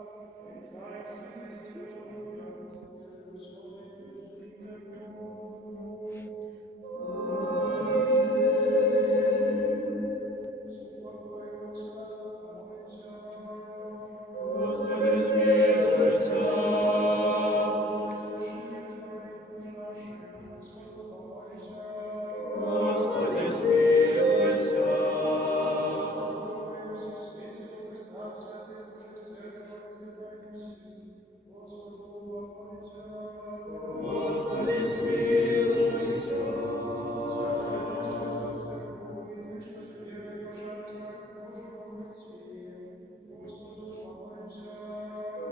Отця і Сина, і Святого Духа, Господи, Господи, змилуйся.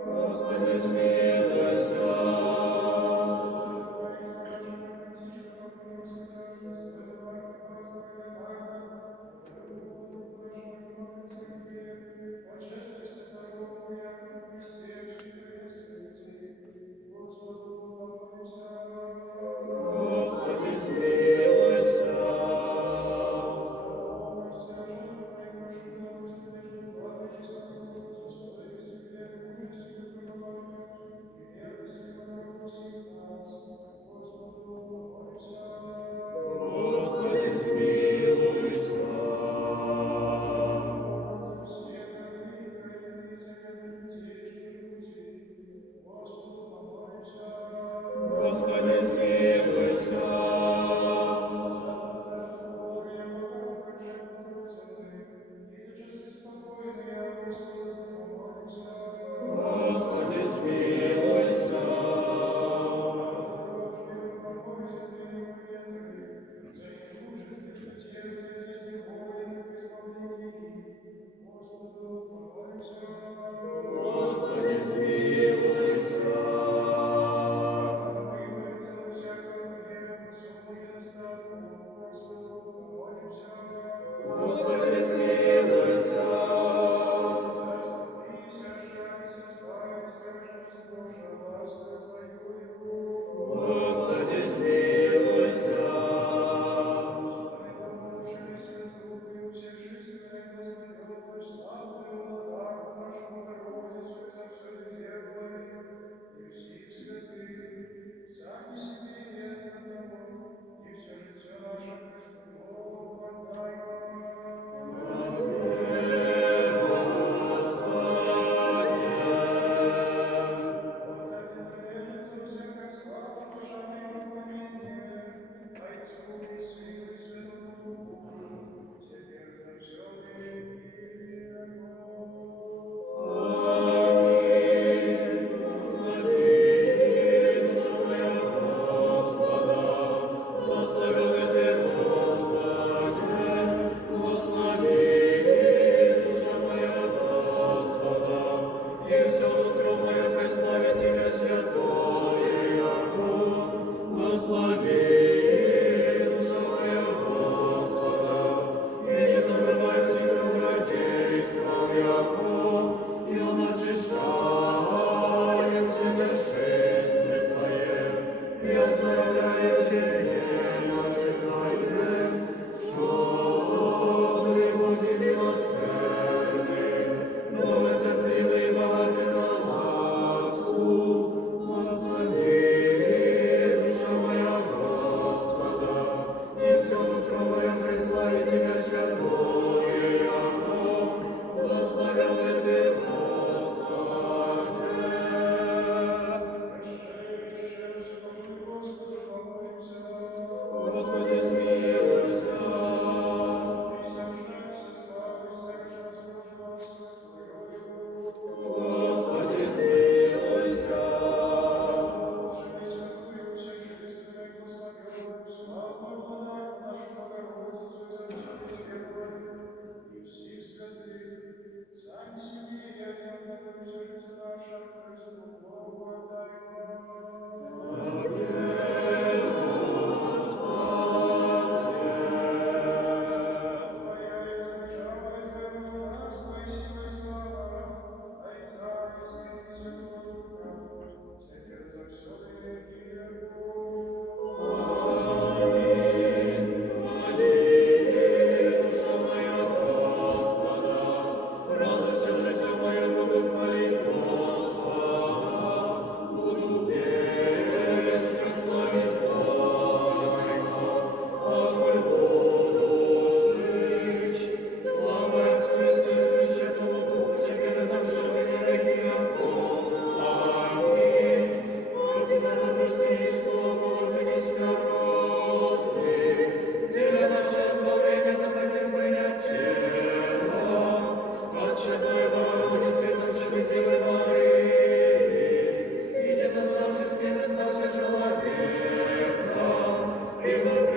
Господи, змилуйся. Господи, змилуйся. Господи, змилуйся. Господи, змилуйся. Господи, змилуйся. Господи, змилуйся. Господи, змилуйся. Господи, змилуйся. Господи, змилуйся. Господи, змилуйся. Сами себе и от одного, и все життя наше Христу Богу отдай.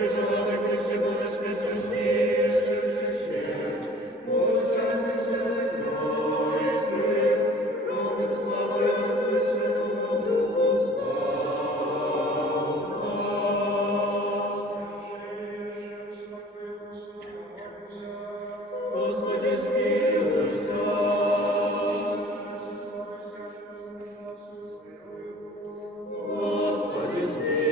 переживали Христе Боже смертю знищивши смерть, блаженний крой сил, ровним славою Отцу і Святому Духу звав нас. Господи, змилуйся. Господи, змилуйся.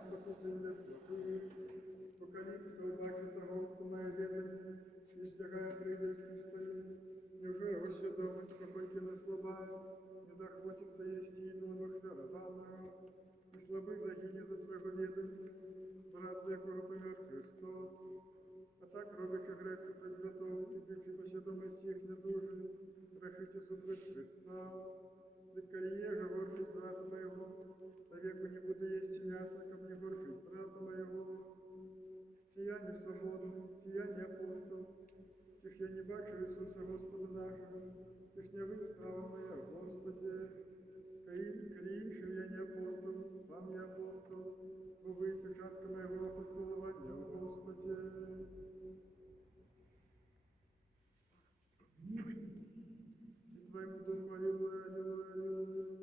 спокуси мене слабих, покаліпи колбаки того, хто має відень, і шлягає прийдельським стоїть. Невже його свідомість, покольки на слова, не захочеться єсті ідолого хвалованого, і слабий загине за твого відень, брат, за якого помер Христос. А так, робячи грех супроть братов, і більше по свідомості їх не дуже, грехите супроть Христа. Приколье, говоршись брата моего, веку не буду есть мясо, как не горшись брата моего. Чи я не свободный, чи я не апостол, чи ж я не бачу Ісуса Господа нашого, чи ж не ви справа моя, Господи. Каїншим я не апостол, вам не апостол, бо ви печатка моего апостолования, Господи. И Твоему Духу, аллилуйя, аллилуйя, аллилуйя.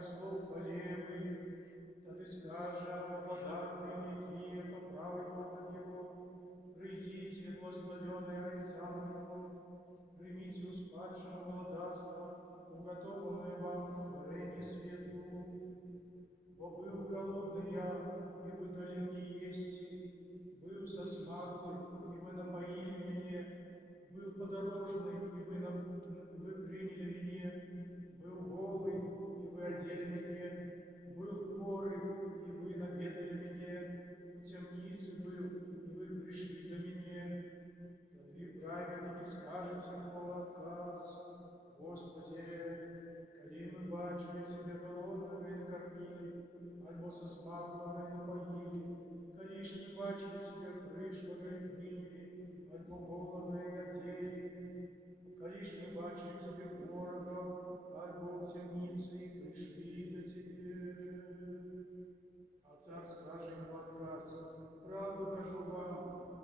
козлов полевых, тады скажа обладатель Ликия по правый бок от его, придите, благословенные ойца моего, примите успадшего молодавства, уготованное вам от створения свету. Бо был голодный я, и вы дали мне есть, был сосмаглый, и вы напоили меня, был подорожный, и вы приняли меня, был голый, и вы одели меня, был хворый, и вы наведали меня, в темнице был, и вы пришли до меня. Тады праведники скажут его отказ: Господи, коли мы бачили Тебя голодного и накормили, альбо сосмаглого и напоили, коли ж не бачили Тебя пришлого и приняли, альбо голодного и одели, коли ж не бачили Тебя ворога, альбо в темнице и пришли до Тебе. А царь скажет ему отказ: правду кажу вам,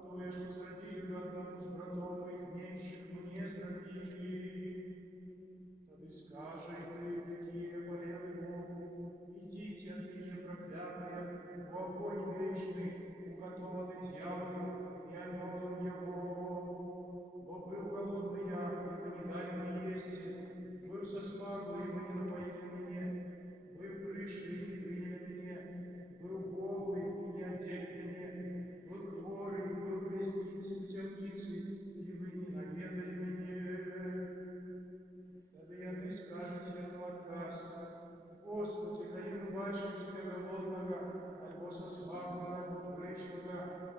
то я, что зрабили вы одному с братом моих меньших, мне зрабили. Тады скажи ты, какие по левый бок, идите от меня, проклятые, в огонь вечный, уготованный дьяволу и анgelам его. Бо был голодный я, и вы не дали мне есть, был сосмаглый, и вы не напоили меня, был пришли, и не приняли меня, был голый, и не одели меня, был хворый, был в веснице, в темнице, и вы не наведали меня. Тогда яны скажете ему отказ: Господи, коли мы бачили Тебя голодного, альбо сосмаглого, альбо пришлого,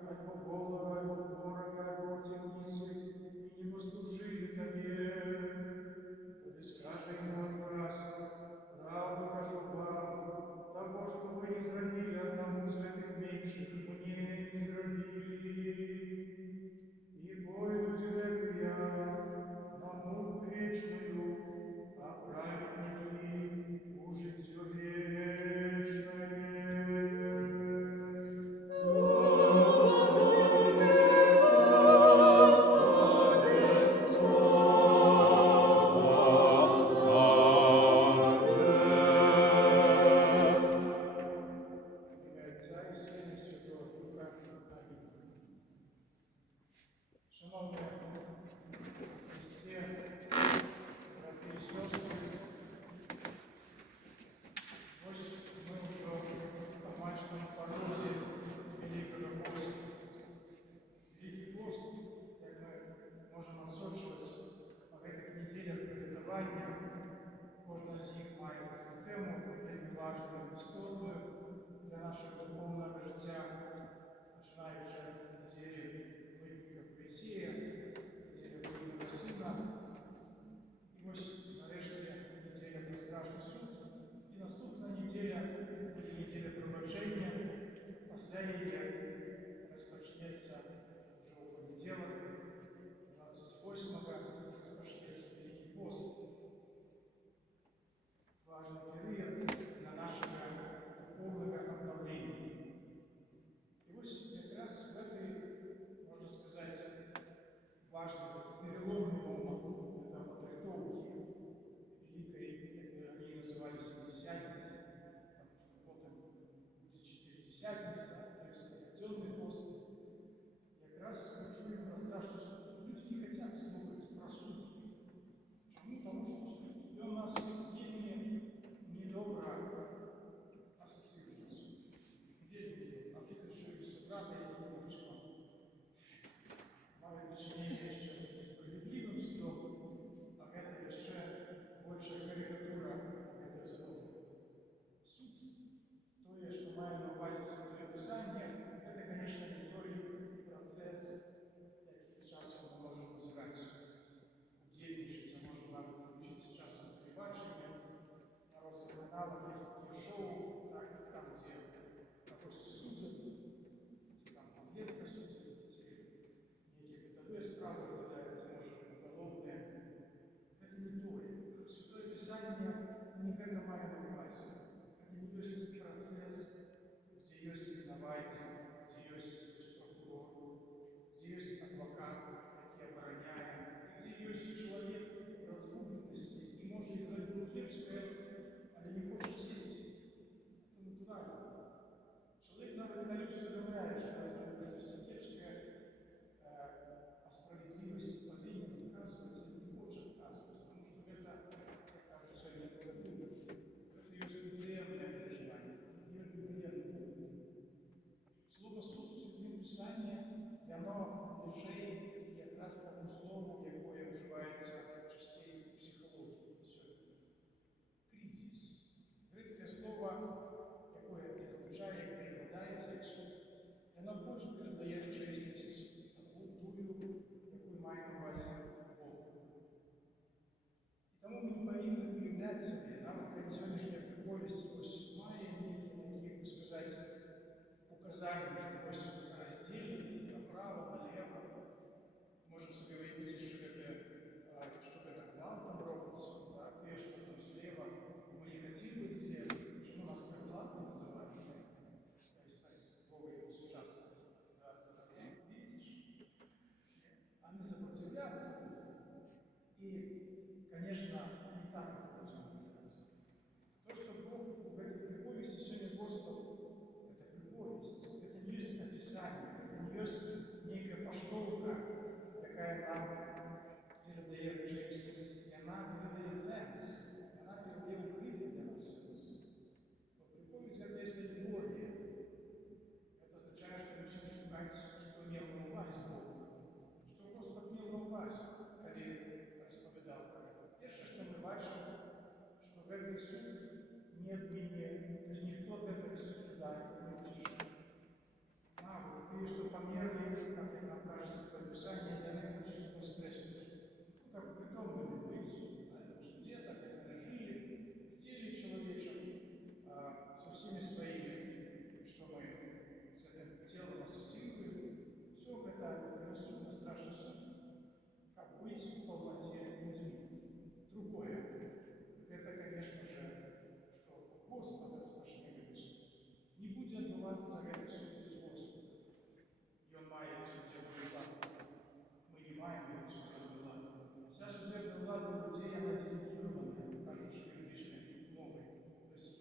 альбо голого, альбо хворого, альбо в темнице, праведники у житье вечное. Ім'я Отця і Сина і Святого Духа. Амінь. Шановні всі брати і сестри, ось ми вже в домашньому порозі Великого посту. Великий пост, як ми можемо насочуватися в цих неділях приготування, кожна з них має таку тему, вельми важливу, історію для нашого духовного життя, починаючи від неділі випадків Фесія, неділя Божого Сина. І ось нарешті неділя про страшний суд. І наступна неділя буде неділя пробудження. Після її розпочнеться вже у понеділок, 28-го, розпочнеться Великий пост. Важный период для нашего духовного обновления. И вот как раз в этой, можно сказать, важный переломный момент, это подготовки великой, как они называли, Семидесятницы, потому что потом будет Четыредесятница, то есть Рожденный пост. Как раз чуем про страшный суд. Люди не хотят слушать про суд. Почему? Потому что суд для нас недобро ассоциируется. Где а тут еще и собрали немножко. Мало лишнее еще с несправедливым судом, а это еще большая карикатура этой истории. Суд, то, что маем на базе Святого Писания, это, конечно, который процесс, как часом мы можем называть удельничать, а может нам учиться часом телебачения. На разных каналах есть такие шоу, там, где гости судят, там конкретно судят, некие бытовые справы разделяются, может, уголовные. Это не то. Святое Писание не к этому базе. Это не есть процесс, где есть виноватый, где есть прокурор, где есть адвокат, который обороняет, где есть человек в разгубленности и может изложить кепское, але не хочет съесть. Это натурально. Человек навіть на людь усвідомляє, що разгубленность кепская, о справедливости повинен отказывать и не хочет отказывать, потому что это, как кажется, не это есть неприемлемое желание, неприемлемое. Слово «суд» в Святому Писанні, оно лежить якраз тому слову, яке вживається частей в психології сьогодні. Кризис. Грецьке слово, яке не означає, як перекладається як суд, воно більше передає чесність, таку тую, яку має на увазі Бог. І тому ми не повинні уявляти собі, навіть коли сьогоднішня приповість ось має такі, як би сказати, указания, что ось разделить направо, налево. Можем себе уявить, что это гвалтом робится, да, те, что там слева. Мы не хотим быть слева, почему нас козлами называют, то есть Бога его сейчас, да, видите, а не сопротивляться. И, конечно, не так мы должны делать. То, что Бог в этой приповести сегодня Господь, это приповесть, это не есть описание, это не есть некая поштовка, какая нам передает честность, и она передает сенс, и она передает укрытый для нас сенс. Но приповесть это есть аллегория. Это означает, что мы всем шукать, что имел на увазе Бог. Что Господь имел на увазе, когда расповедал про это. Первое, что мы бачим, что в этот суд не вменяет, то есть никто от этого суда не утешит. Ты, что померли, как нам кажется, в Писании, для них учится воскреснуть. Ну, как притомными быть на этом суде, так как они жили в теле человечем, со всеми своими, что мы с этим телом ассоциируем. Все это приносит на страшный суд. Как быть в полноте людьми. Другое.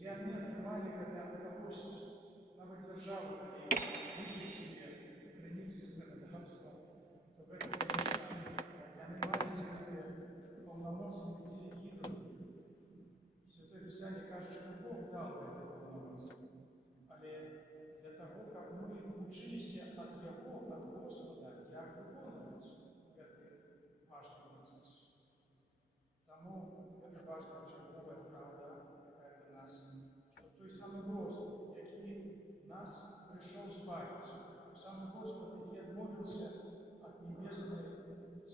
яны атрымалі гэта удовольствие, нават дзяржава калі лічыць сябе крыніцай заканадаўства, то гэта, конечно, яны маюць гэтыя паўнамоцтвы делегіраваны. І Святое Пісанне кажа, што Бог даў гэта паўнамоцтва. Але для таго, каб мы вучыліся ад Яго, ад Господа, як выконваць гэты важны працэс. Таму гэта важная чарговая праўда, якая для нас, што той самы Господ, які нас прыйшоў збавіць, той самы Господ, які адмовіўся ад небеснай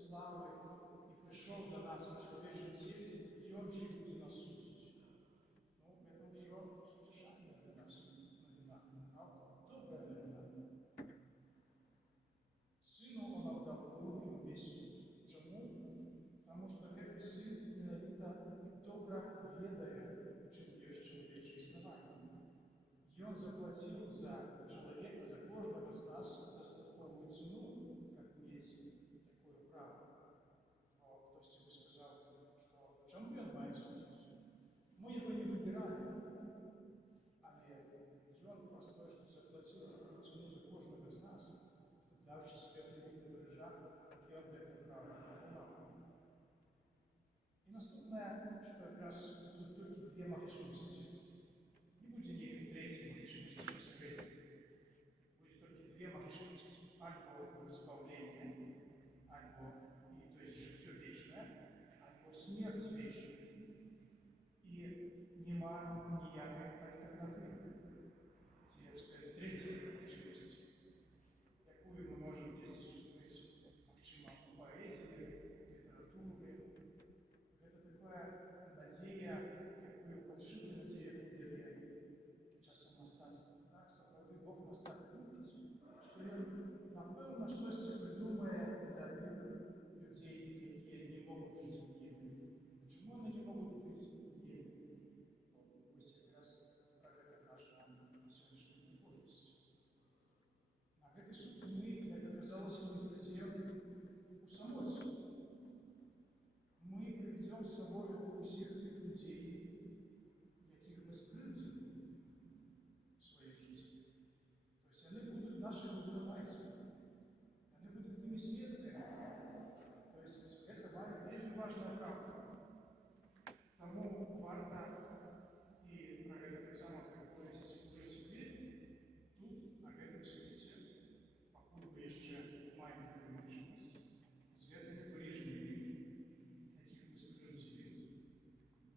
славы і прыйшоў да нас у чалавечым целе, Ён жа будзе нас судзіць. Ну, гэта ўжо суцішальная для нас навіна, правда? Добрая навіна. Сыну Он отдал руки весь суд. Чому? Тому что гэты сын менавіта добра ведае, чым ёсць чалавечае існаванне. Ён заплаціў за чалавека, за кожнага з нас дастатковую цену, каб мець такое право. Бо хтосьці бы сказаў, што чаму ён мае судзіць? Мы яго не выбіралі. Але ён праз тое, што заплаціў такую цену за кожнага з нас, даўшы святый від бережа, ён гэта права атрымаў. І наступнае, што якраз тут толькі две магчымасці. Не будзе ніякай трэцяй магчымасці на свеце. Будзе толькі две магчымасці: альбо збаўленне, альбо, то есть жыццё вечнае, альбо смерць вечная. І нема ніякай альтэрнатывы. Ці, я б сказаў, трэцяй магчымасці, якую мы можам дзесьці сустрэць, магчыма, у паэзіі, літаратуры. Гэта такая надзея, якую фальшывая надзея дае часам мастацтва. Так, сапраўды Бог нас так любіць, што Ён, напэўна, штосьці прыдумае для тых людзей, якія не могуць жыць у небе. Чаму яны не могуць быць у небе? Вось якраз пра гэта кажа нам сённяшняя прыповесць. На гэты суд мы, як аказалася, не прыйдзем у самоце. Мы прыведзём з сабою усіх тых людзей, якіх мы скрыўдзілі ў сваёй жыцці. То есть яны будуць нашымі вынавайцамі, яны будуць тымі сведкамі. То есть гэта вельмі важная праўда. Таму варта, і пра гэта таксама прыповесць ужо цяпер, тут, на гэтым свеце, пакуль мы яшчэ маем такую магчымасць, з гэтымі бліжнімі, якіх мы скрыўдзілі,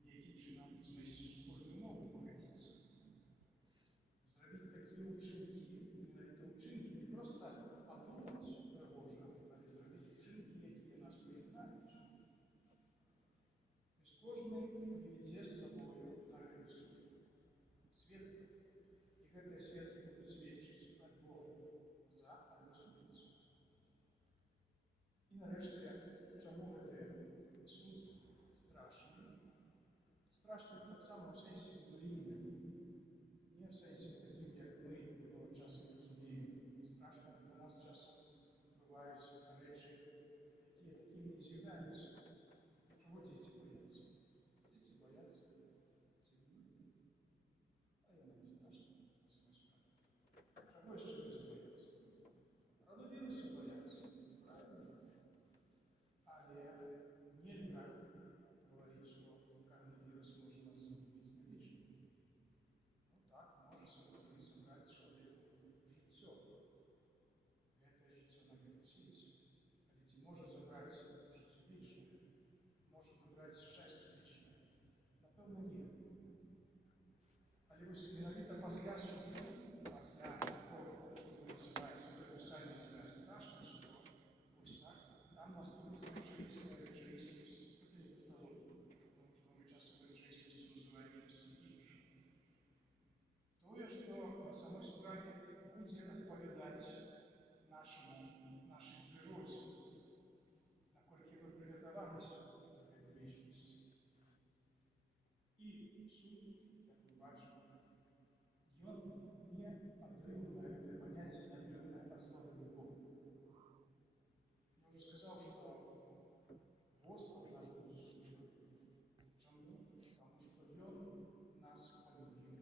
нейкім чынам знайсці супольную мову, пагадзіцца. Зрабіць такія ўчынкі, менавіта ўчынкі, не проста адумаць прыгожа, але зрабіць учынкі, якія нас прыяднаюць. Вось кожны прывядзе з сабою на гэты суд сведка, і гэтыя сведкі будуць сведчыць альбо за, альбо супраць. І нарэшце, чаму гэты суд страшны? Страшны таксама ў сэнсе біблійным, не ў сэнсе такім, як мы його часам розуміємо. Страшно для нас часом бувають речі, які такими не з'являються. Чого діти бояться? Діти бояться землі. А я не страшно, на самой справе. Чого ще люди бояться? Коронавірусу бояться, правильно? Але нельзя говорить, что коронавирус может нас убить навечно. Ну так, може сьогодні забрати чоловіку життя. Гэта життя на гэтым свеце. Але ці може забрати життя вічне? Може забрати щастя вічне? Напевно, ні. Але ось менавіта пасля суду, пасля такого, що ми називаємо Святое Писання себе страшним судом, ось так, там наступить рэчаісная рэчаіснасць. Гэта не тавтологія, тому што мы часам рэчаіснасцю называем штосьці іншае. Тое, што на самой справе будзе адпавядаць нашай прыродзе, наколькі вы прыгатаваліся да гэтай вечнасці. І суд, як мы бачым, ён не адрыўнае гэтае паняцце, не адрыўнае ад слова Бога. Я ўжо сказаў, што Господ наш будзе судзіць. Чаму? Таму што Ён нас полюбіў.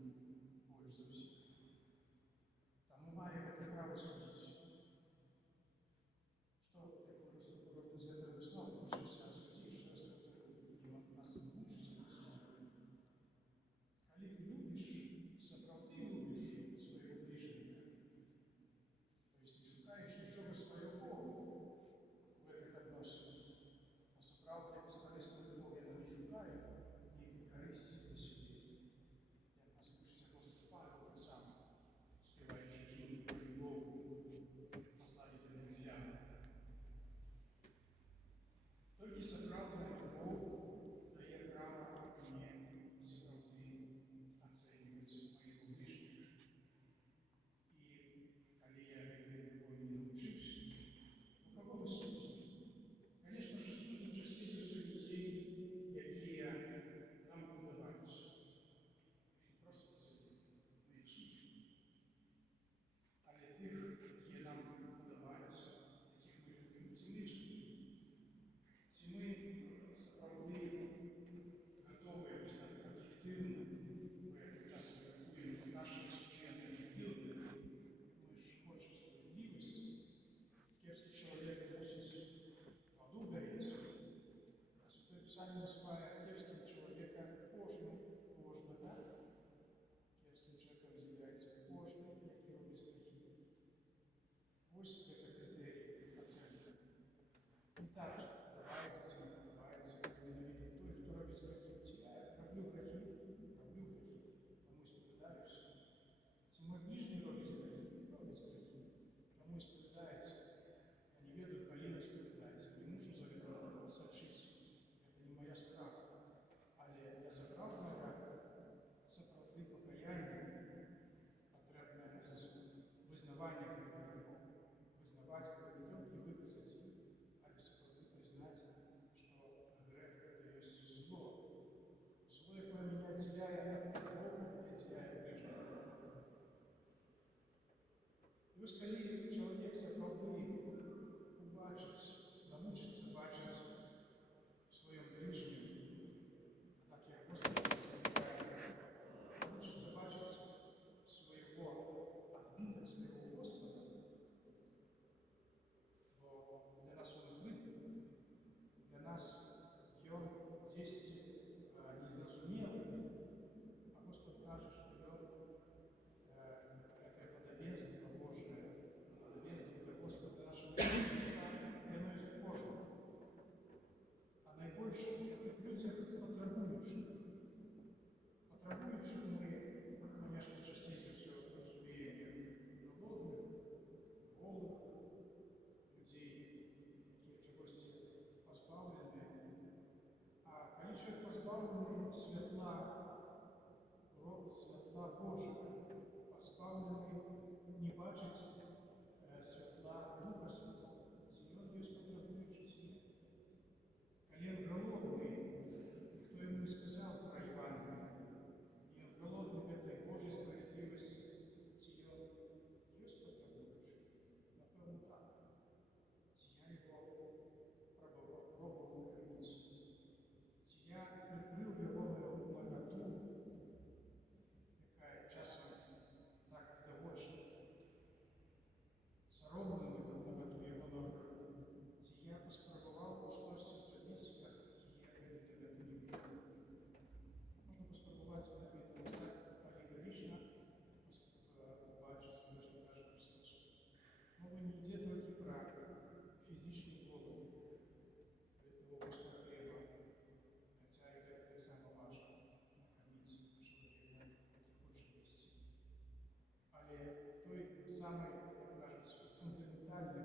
самий, як кажуть, фундаментальний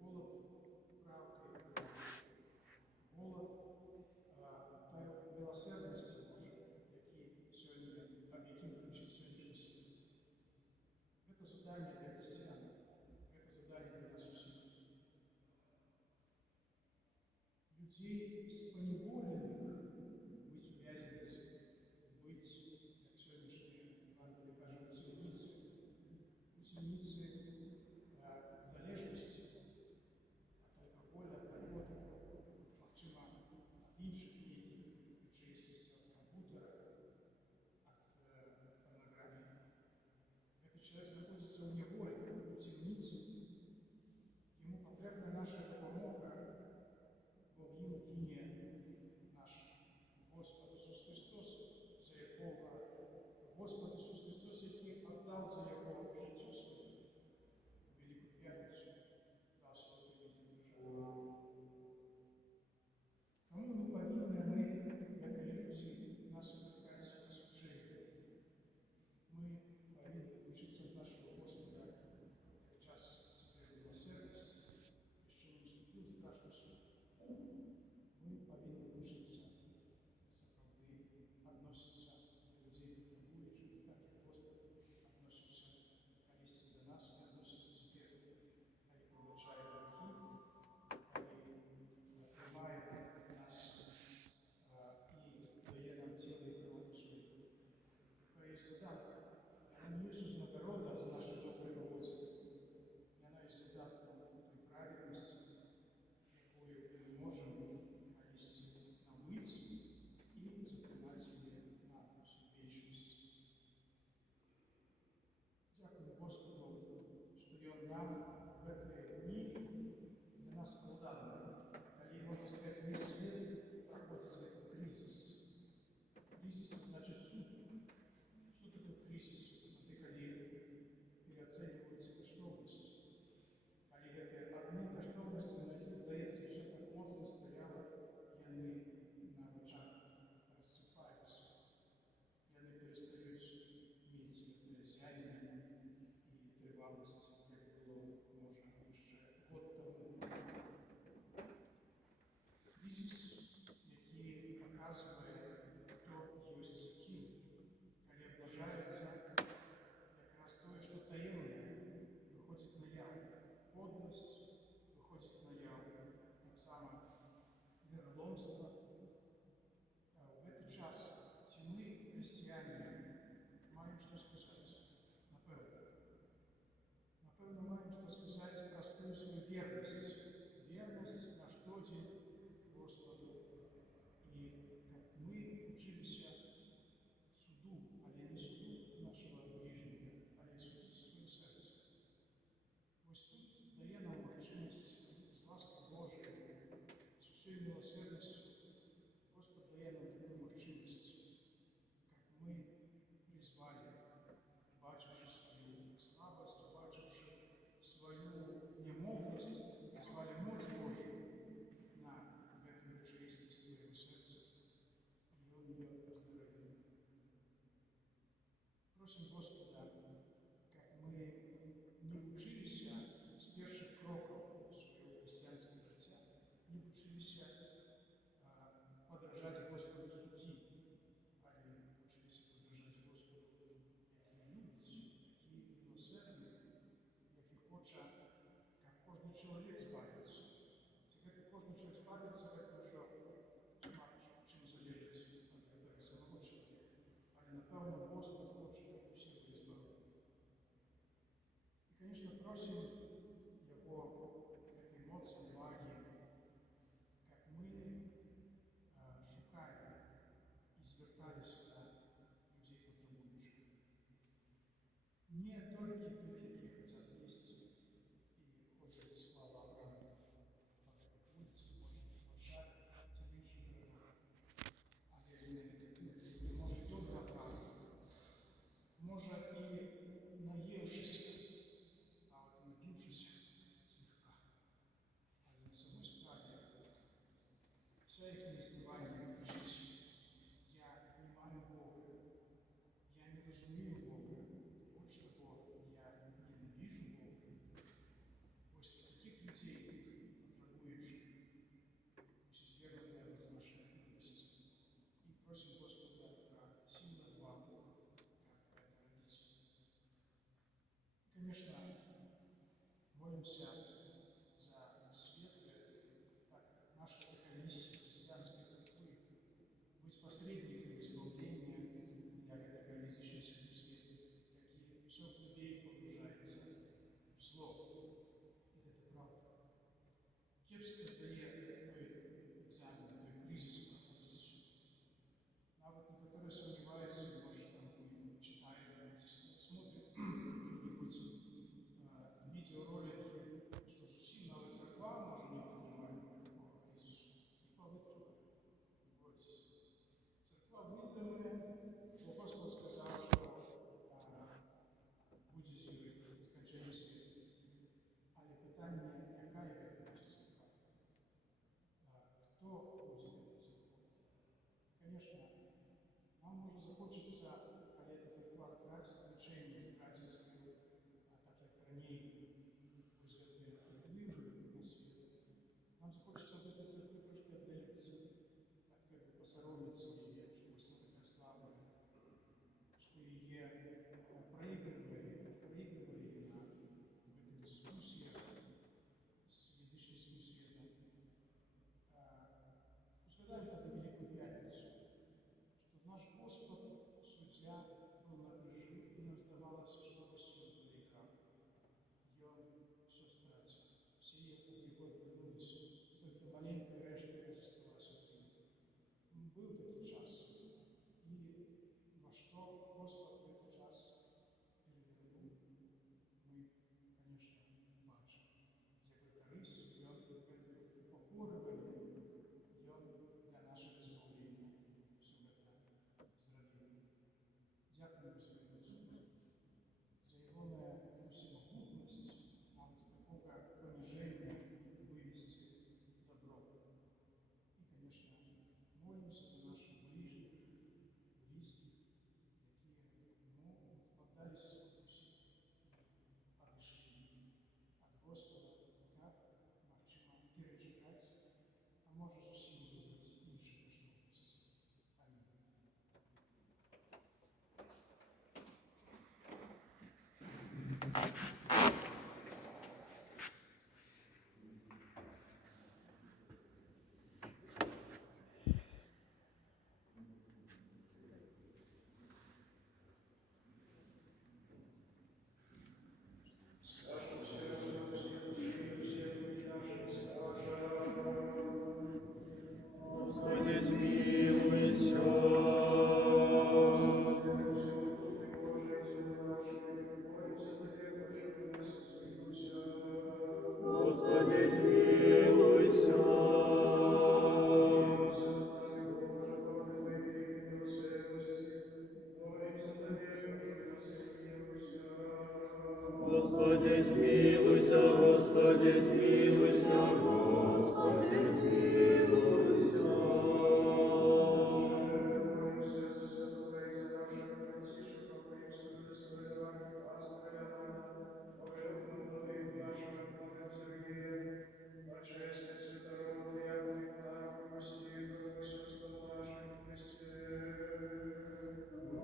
голод правди, голод тої милосердності Божої, яким ключить сьогоднішній світ. Это задание для христиан, это задание для нас всех. Людей споневоленных быть у вязницы, быть, как сегодняшние Евангелие кажут, у темницы залежности от алкоголя, от наркотиков, фактично от інших медій, естественно, от компьютера, от порнографии. Этот человек находится у неволі, у темниці. Йому потрібна наша допомога, бо в ньому гине наш Господь Ісус Христос, за якого Господь Ісус Христос, який віддав за його життя своє, Велику П'ятницю, дав своє життя. Тому не повинні як люди, нас викликати на служение. Мы повинні вчитися в нашого Господа в час цієї милосердності, ще не вступив страшний суд. Ми повинні вчитися справді відноситися до людей потребуючих, так як Господь відносився колись до нас, і відноситься тепер, коли пробачає гріхи, коли приймає нас і дає нам тіло і кров своє. То є задаток. Вона не є нагорода за наші добрі роботи. Вона є задатком той праведності, якою ми можемо повести на вулицю і затримати її на всю вічність. Дякую Господу, що Він нам в ці дні для нас складав. Коли, можна сказати, весь світ проходить цей кризис. Кризис – значить суд. Что такое кризис? Это когда переоценивается коштовность. Когда это одни коштовности, на які, здається, все так моцно стояло, яны на очах розсипаються. Яны перестають мати зяння і тривалість, як було, може, ще год тому. Кризис, який показує, хто є ким. Коли обнажается якраз то, что таємне, выходит на яву. Подлость выходит на яву. Так само вероломство. В этот час тьмы христиане мають що сказати. Напевно, маємо що сказати про свою вірність. Вірність на штоті Господу. И как мы учились суду, але не суду нашого ближнього, але суду своє серце. Ось тут дає нам можливість з ласки Божої, з усією милосердністю, Господь дає нам таку можливість, як ми призвали, бачивши свою слабость, бачивши свою немовність, призвали моць Божию на эту учесть своего сердца, и Он ее оздоровил. Просим Господа, как мы не учились с первых кроков своего христианского життя, не учились подражать Господу судьи, а не учились подражать Господу, який любить, який милосердний, який хоче, как кожен человек збавиться. Теперь кожен человек збавиться, это уже чим залежить від этого самого человека. Але, напевно, Господь хоче, щоб усі були збавлені. І, конечно, просим Его этой эмоции, магии, как мы шукали и звертались сюда людей потребуючих. Не только тих, які хотят есть и ходят слава Аврааму по этих улицах, может, площадь, тем іншим дорогам. Але не тих, які, може, і добре правда, може, і наївшися, а от напившись, конечно, молимся за светлое, так, наша такая миссия христианской церкви, быть посредниками исполнения для католических свет, какие все глубее погружается в зло. И это правда. Кепсько здає той экзамен, той кризис проходить. Навіть некоторые сомневаются, может, там мы читаем, смотрим какие-нибудь видеоролики, что зусім навіть церква може не витримає такого кризису. Церква витримає, не бойтесь. Церква витримає, бо Господь сказав, що буде зірою скончання світу. Але питання, яка є буде церква? Хто буде церквою? Конечно, нам може захочеться, коли эта церква стратить значение, стратить свою, так як раніше, вплив на світ. Нам захочеться в этой церкви трошки віддалитися, так как бы посоромиться її, що ось вона така слаба, що її проігрували в этих дискуссиях с языческим светом. Узгадаем тогда Великую Пятницу, что наш Господь, судья, был напряжен, и нам сдавалось, что Россия проиграл. И он все стратил. Все его отвернулись, только маленькая решта осталась от него. Был такой час. И во что Господь в этот час перевернул, мы, конечно, бачим. З якою користю і он это покорювання, і он для нашого збавлення все это зробив. Дякую за этот суд, за его всемогутность, навіть з такого понижения вывести добро. И, конечно, молимся за наших ближних, близких, які поддались искусу, отошли от Господа, як навчимо перечекати, а може зовсім вибрати інші можливості. Амінь. Господи, змилуйся. Господи, змилуйся. Господи, змилуйся, Господи, змилуйся, Господи, змилуйся.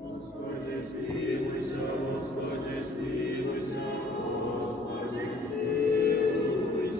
Господи, змилуйся, Господи, змилуйся, Господи, змилуйся.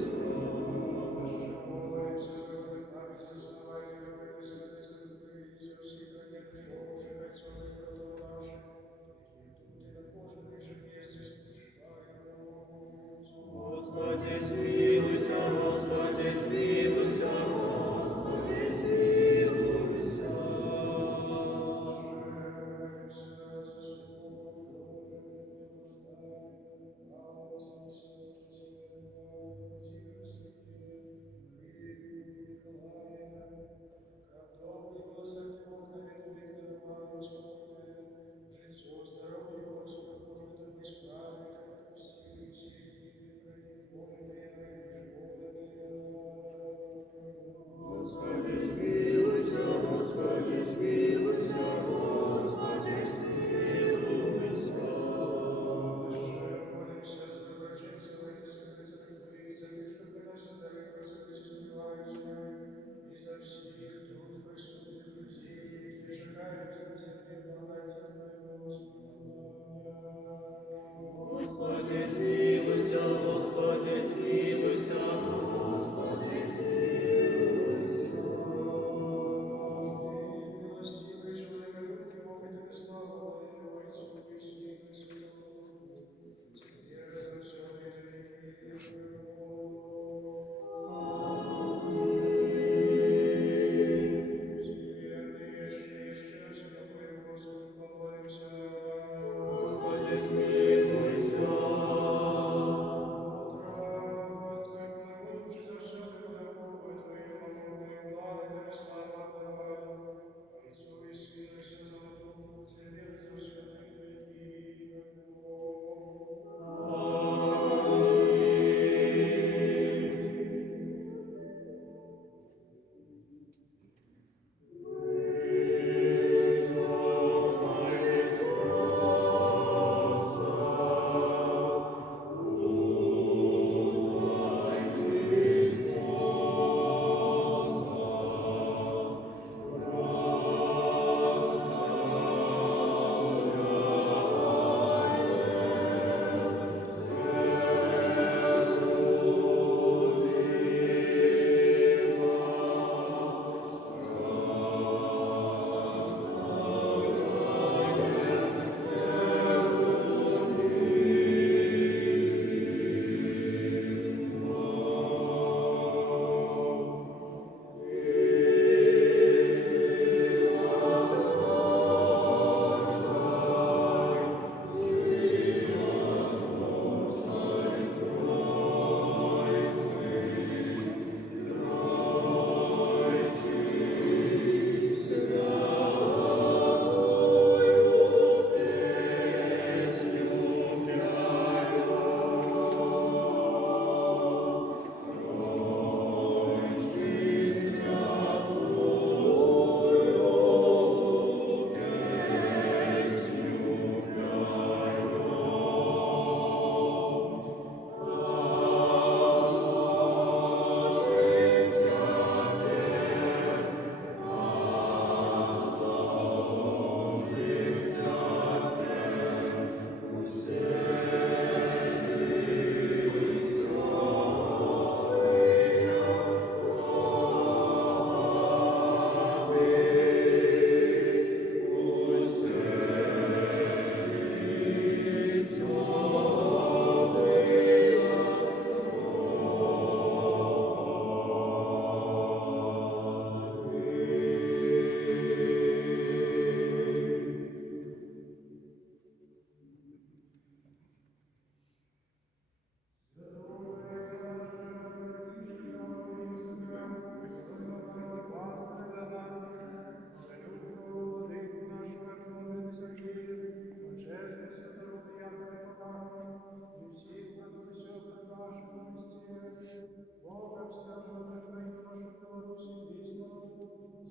Богомся, жодна країна наша Білорусі, дійсно,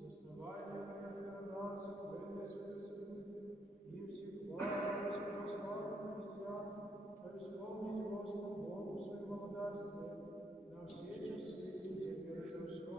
заснувайте мир радався, творити святиці Дух, і всіх вас, православних християн, а исполнить Господь Богу в своем благодарстве на все часы, и теперь за все.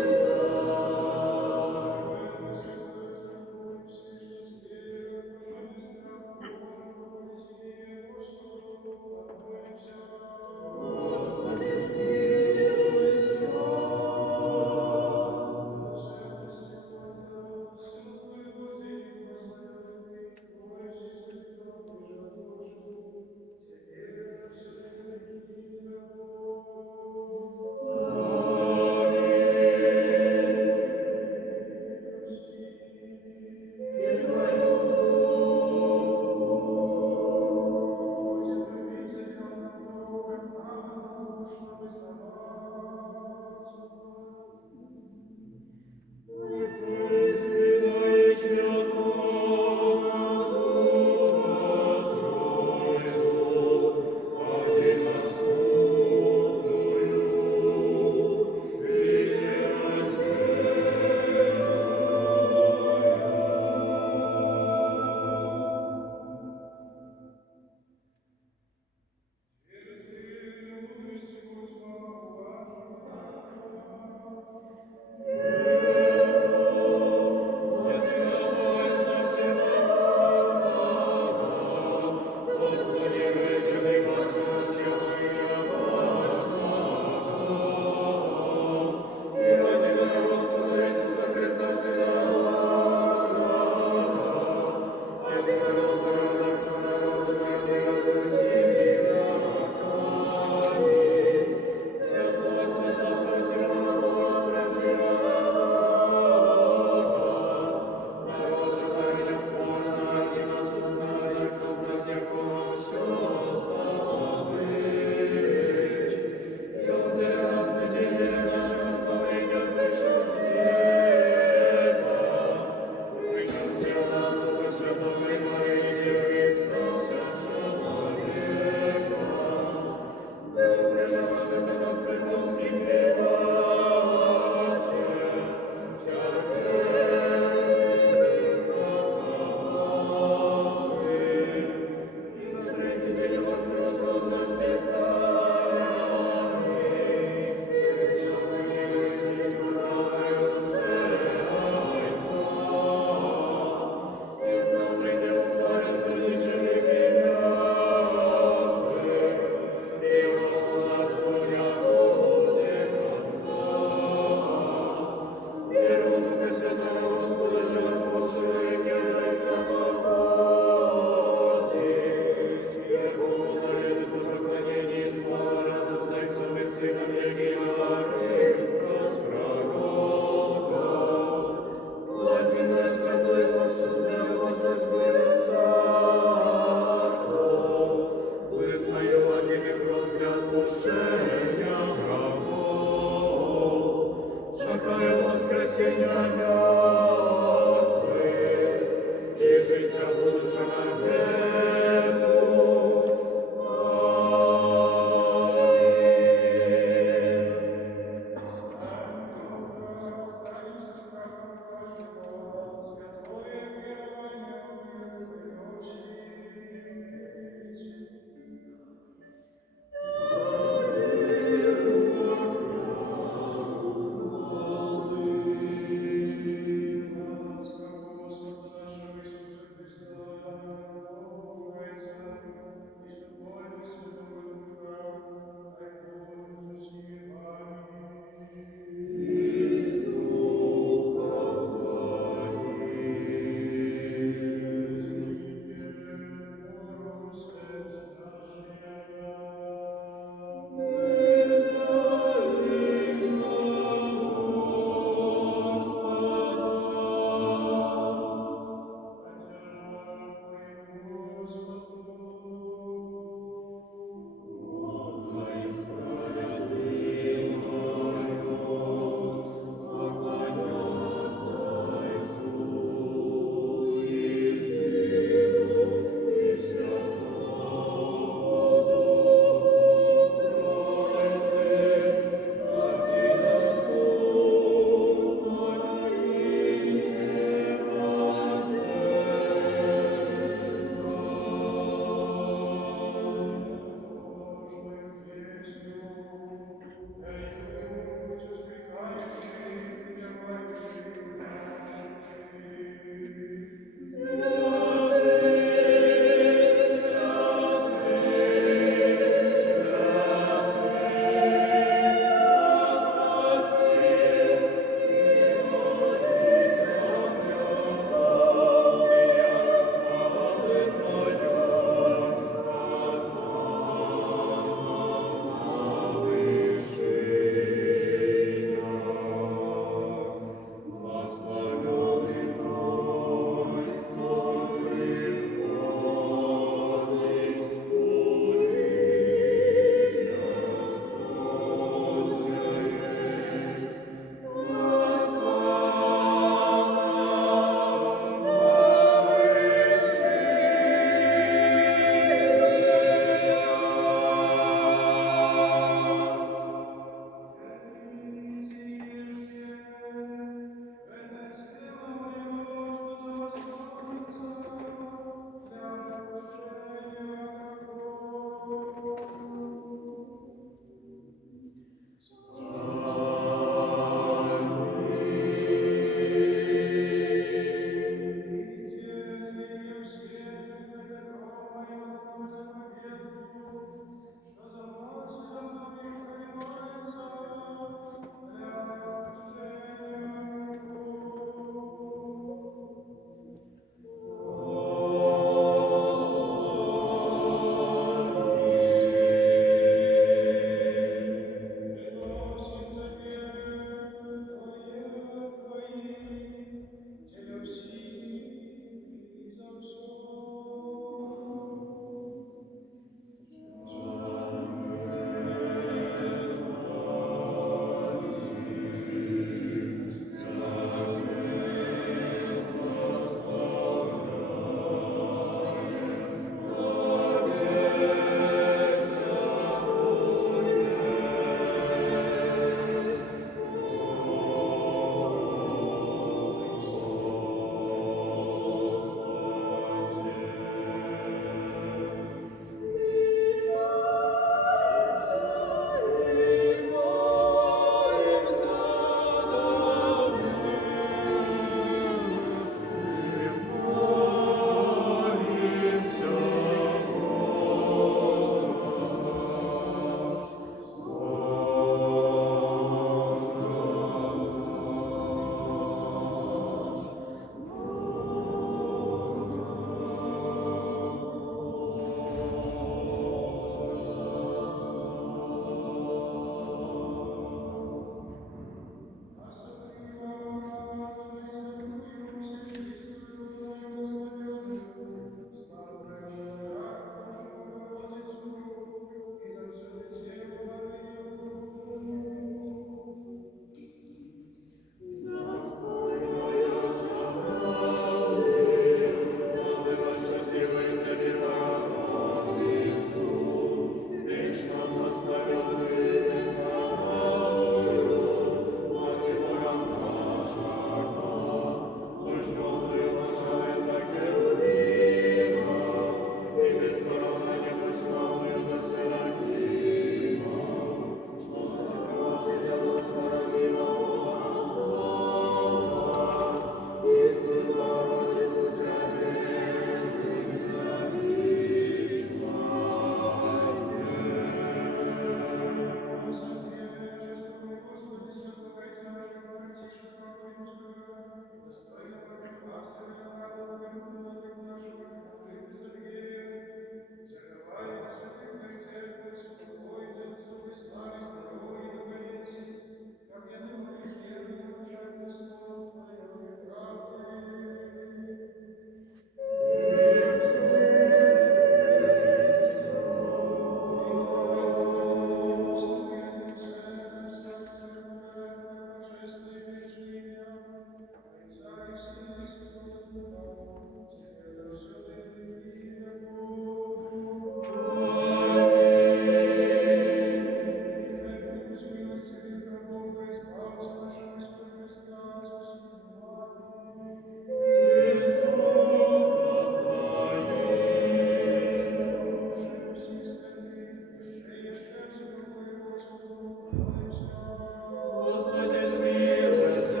Господи, змилуйся.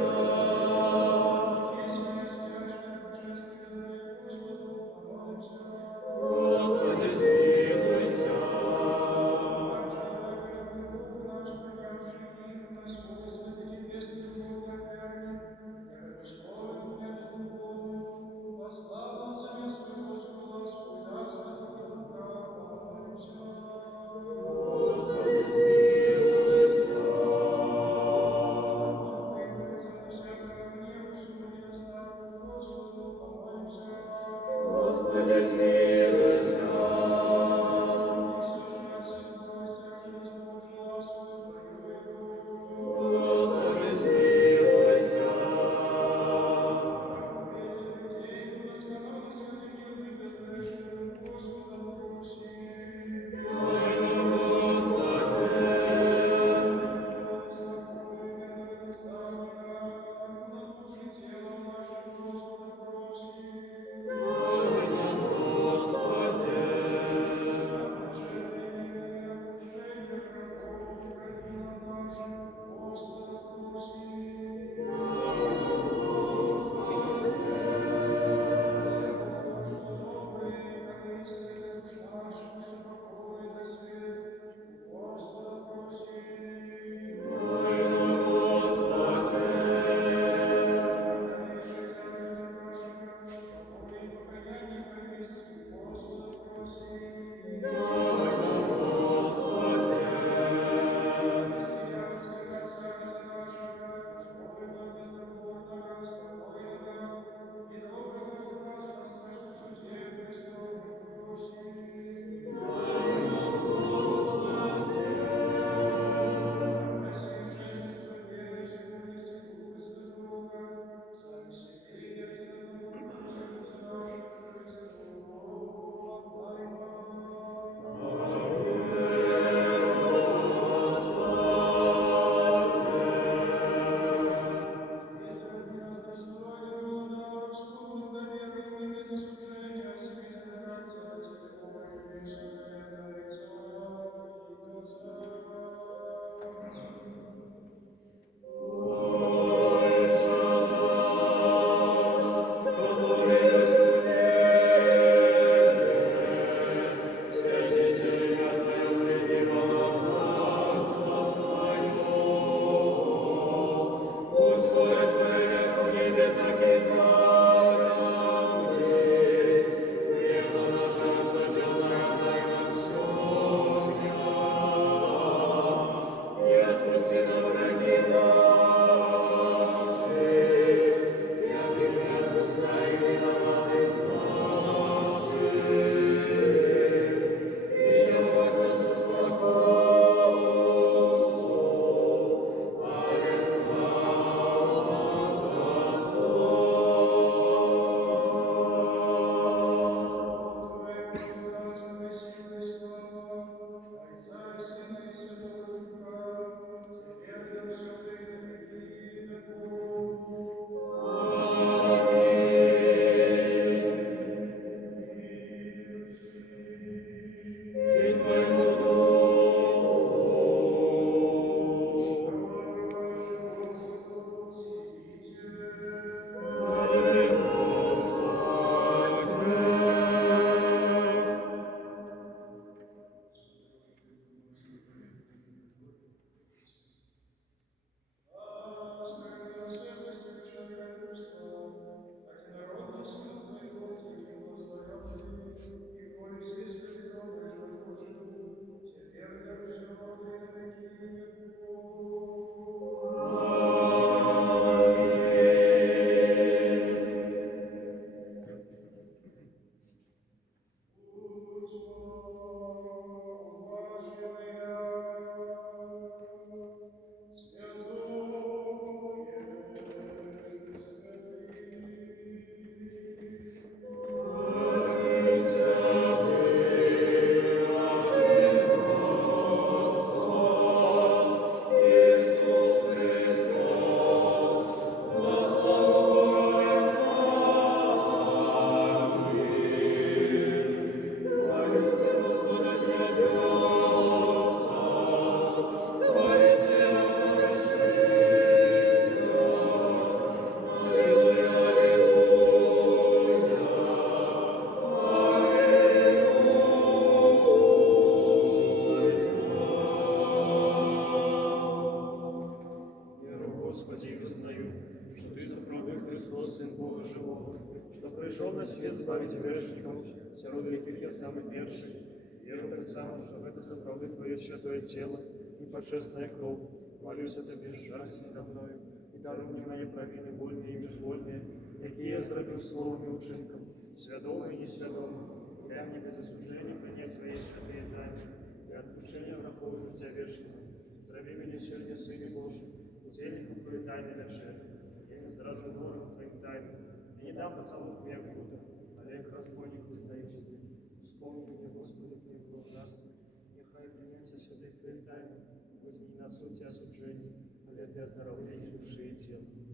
Господи, змилуйся. Господи, змилуйся. свет збавить грешников, среди яких я самый перший. Веру так само, что в это соправды Твое святое тело и божественная кровь. Молюсь о Тебе, жарься надо мною, и даруй мне мои провины, вольные и безвольные, какие я зробил словом и учинком, свядомо и несвядомо. Дай мне без осуждения принять Твои святые тайны, и отпущение грехов життя вечного. Зроби меня сегодня Сыне Божий, удельником Твоей тайны вечери. Я не зраджу ворогу Твоим тайнам, и не дам поцелунку я блуда, але як разбойник визнаю Тебе. Вспомни меня, Господи, Твоим благодатством, нехай принятие святых Твоих тайн будет не на суть и осуждение, але для оздоровления души и тела. Господи,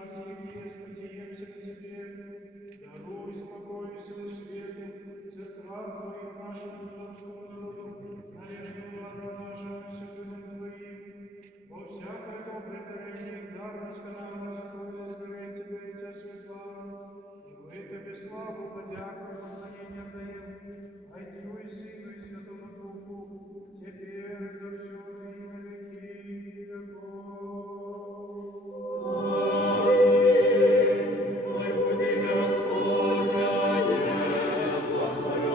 нас, якие спотеемся на тебе. Даруй спокой всему свету, церквам Твоим, нашему Донскому народу, належную владу нашим и всем людям Твоим. Во всякое доброе дарение, дар досконало заходит с горы Тебе и Ця светла. И мы Тебе славу, подяку и поклонение отдаем, Отцу и Сыну и Святому Духу, теперь и за всю и на веки веков. Господи,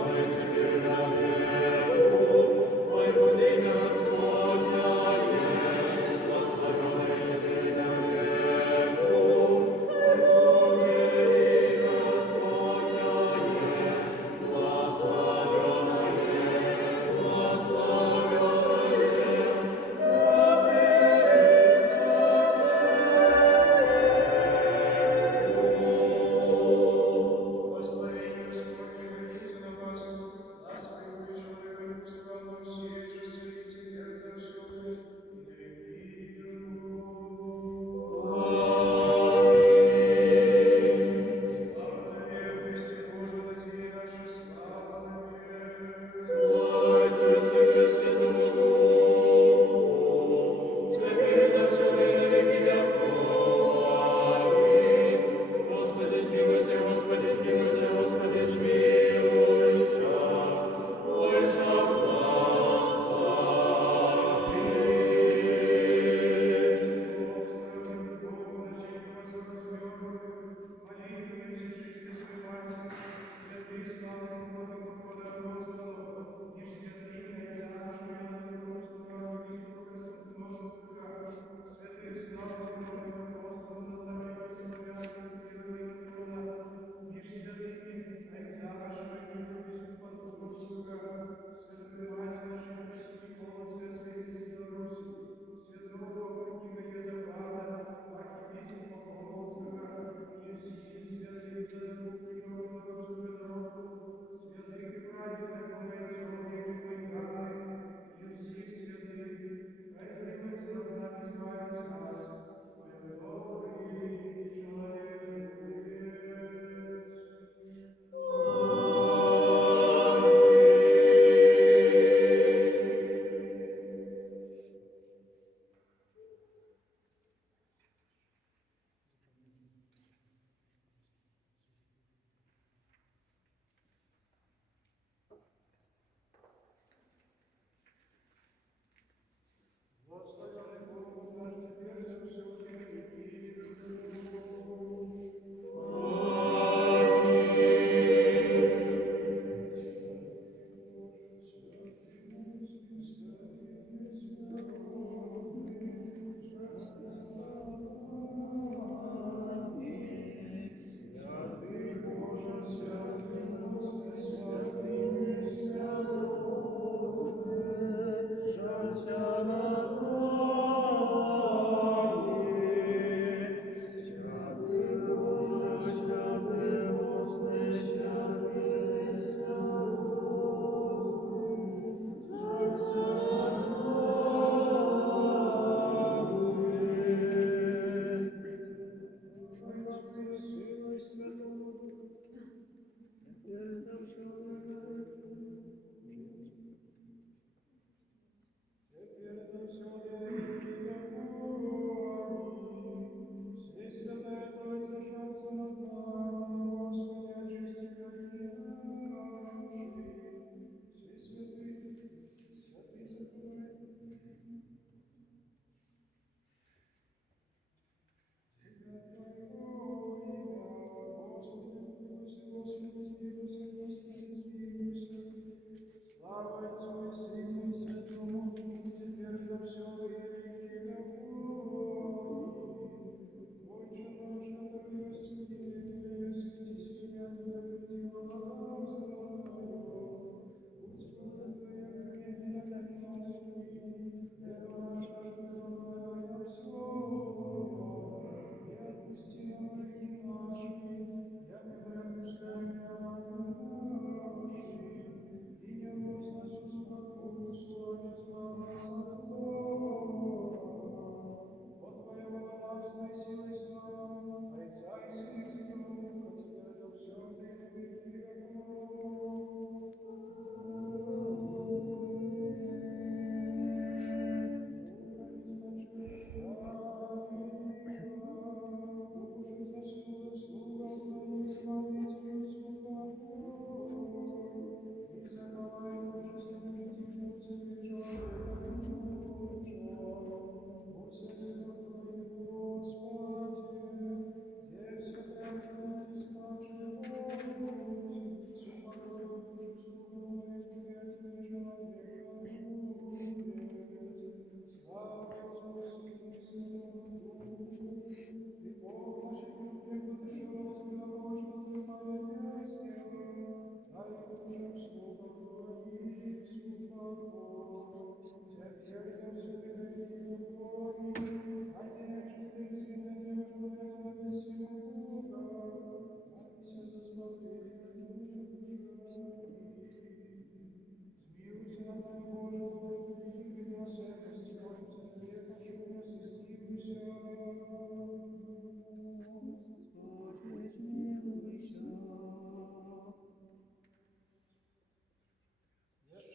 Jeszcze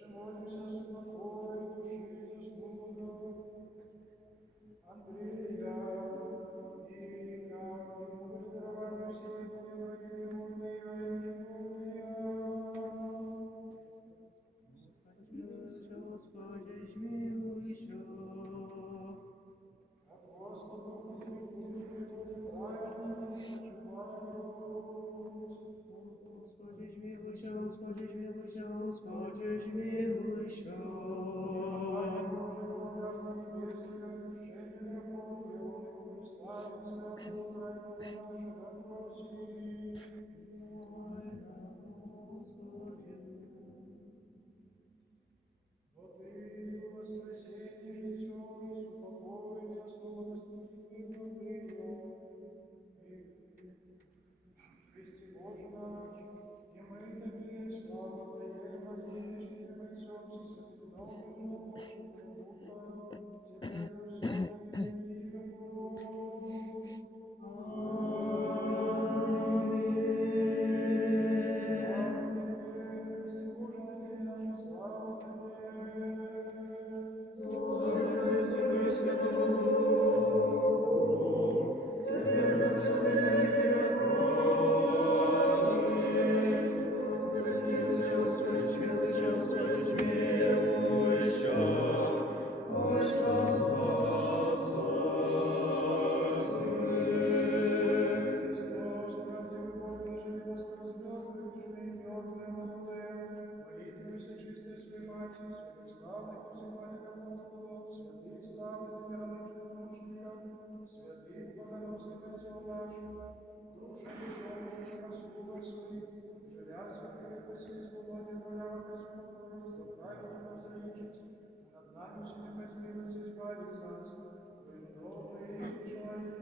молимся за покой души заслуга Андрея, и как ему будет даровать всеми благими Господи, смилуйся. Господи, смилуйся, Господи, смилуйся. Христе Боже наш, и мы Тебе славу даем, воздействуем Отцом Всесвятым Духом, Тебе за все и над нами все не возьмется избавить нас, Твой добрый и человек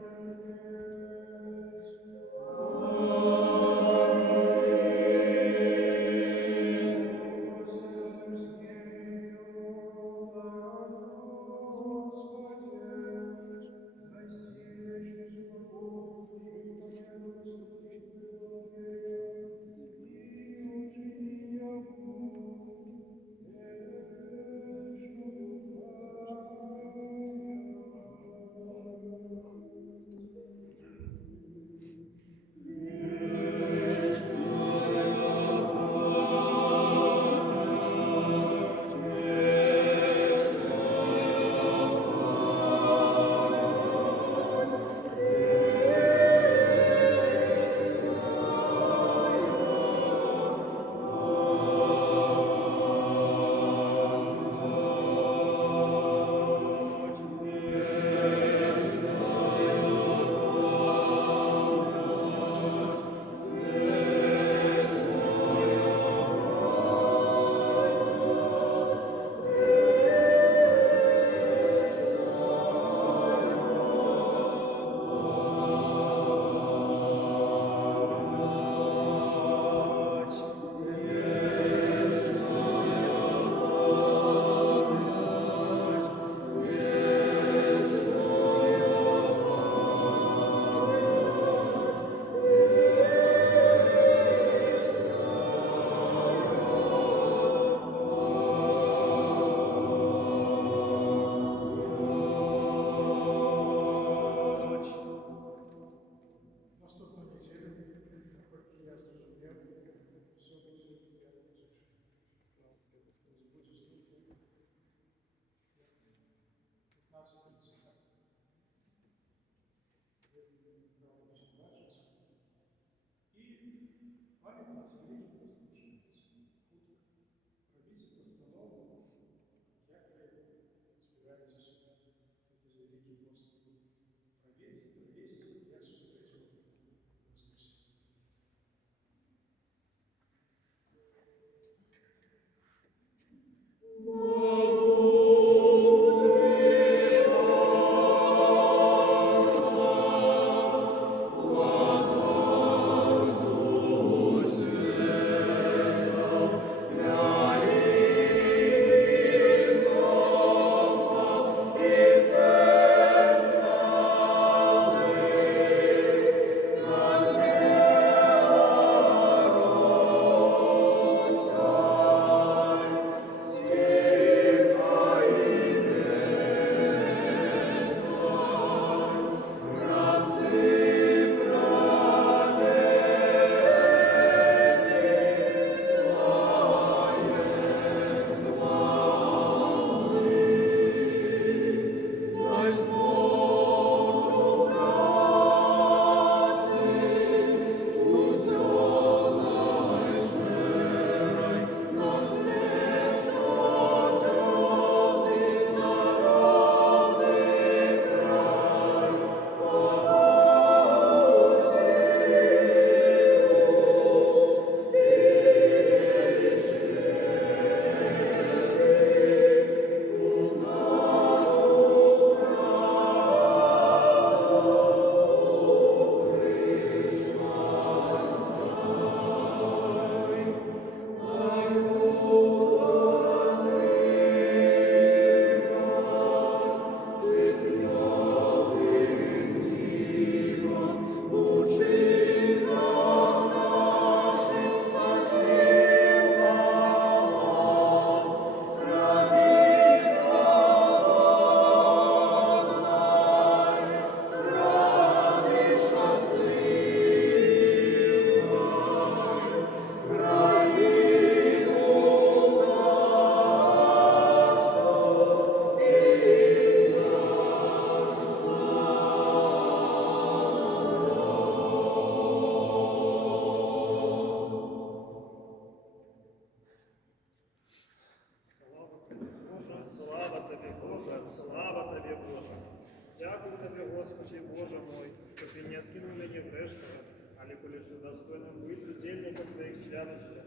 откинул меня грешного, але коли ж удостоенным быть удельником Твоих святостей.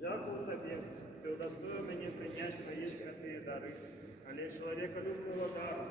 Дякую Тебе, Ты удостоил меня принять мои святые дары, але человека любого дару,